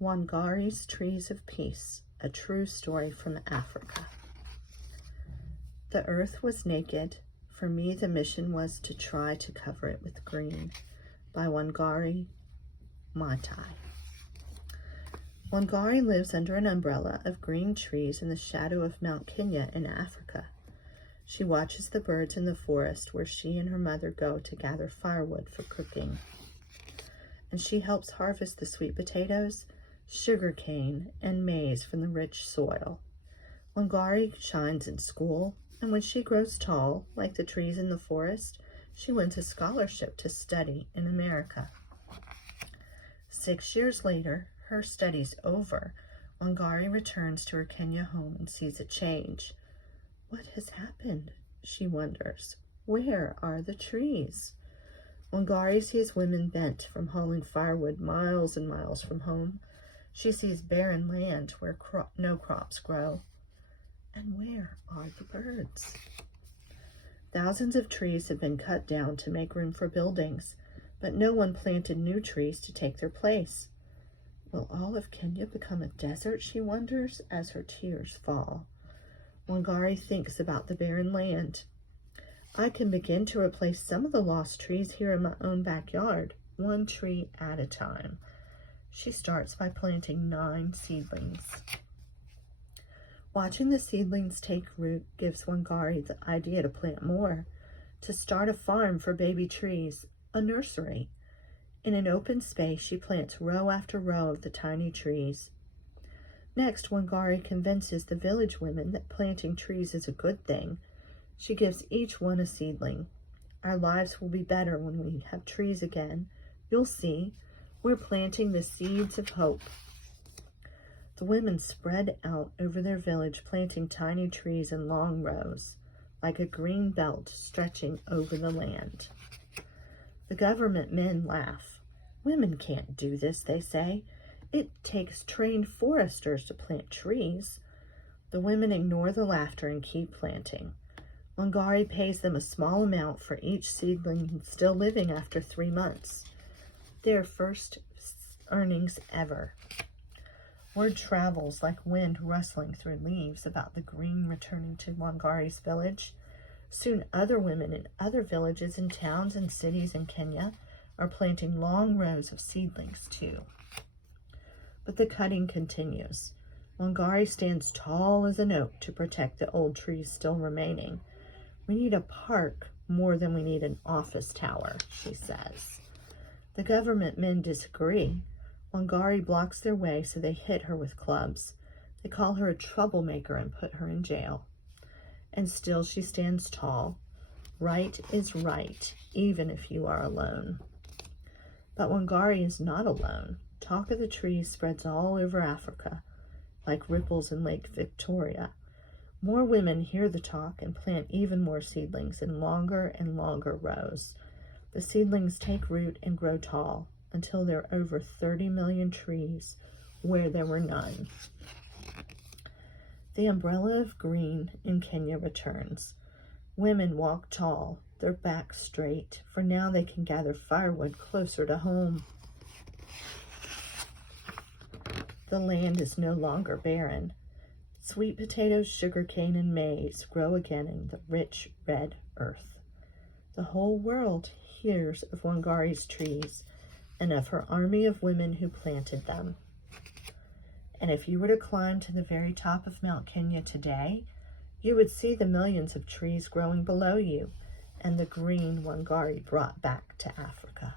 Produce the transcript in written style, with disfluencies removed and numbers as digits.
Wangari's Trees of Peace, a true story from Africa. The earth was naked. For me, the mission was to try to cover it with green. By Wangari Maathai. Wangari lives under an umbrella of green trees in the shadow of Mount Kenya in Africa. She watches the birds in the forest where she and her mother go to gather firewood for cooking. And she helps harvest the sweet potatoes, sugar cane, and maize from the rich soil. Wangari shines in school, and when she grows tall, like the trees in the forest, she wins a scholarship to study in America. 6 years later, her studies over, Wangari returns to her Kenya home and sees a change. What has happened? She wonders. Where are the trees? Wangari sees women bent from hauling firewood miles and miles from home. She sees barren land where no crops grow. And where are the birds? Thousands of trees have been cut down to make room for buildings, but no one planted new trees to take their place. Will all of Kenya become a desert, she wonders, as her tears fall. Wangari thinks about the barren land. I can begin to replace some of the lost trees here in my own backyard, one tree at a time. She starts by planting 9 seedlings. Watching the seedlings take root gives Wangari the idea to plant more, to start a farm for baby trees, a nursery. In an open space, she plants row after row of the tiny trees. Next, Wangari convinces the village women that planting trees is a good thing. She gives each one a seedling. Our lives will be better when we have trees again. You'll see, we're planting the seeds of hope. The women spread out over their village, planting tiny trees in long rows, like a green belt stretching over the land. The government men laugh. Women can't do this, they say. It takes trained foresters to plant trees. The women ignore the laughter and keep planting. Wangari pays them a small amount for each seedling still living after 3 months. Their first earnings ever. Word travels like wind rustling through leaves about the green returning to Wangari's village. Soon other women in other villages and towns and cities in Kenya are planting long rows of seedlings too. But the cutting continues. Wangari stands tall as an oak to protect the old trees still remaining. We need a park more than we need an office tower, she says. The government men disagree. Wangari blocks their way, so they hit her with clubs. They call her a troublemaker and put her in jail. And still she stands tall. Right is right, even if you are alone. But Wangari is not alone. Talk of the trees spreads all over Africa, like ripples in Lake Victoria. More women hear the talk and plant even more seedlings in longer and longer rows. The seedlings take root and grow tall until there are over 30 million trees where there were none. The umbrella of green in Kenya returns. Women walk tall, their backs straight, for now they can gather firewood closer to home. The land is no longer barren. Sweet potatoes, sugarcane, and maize grow again in the rich red earth. The whole world hears of Wangari's trees and of her army of women who planted them. And if you were to climb to the very top of Mount Kenya today, you would see the millions of trees growing below you and the green Wangari brought back to Africa.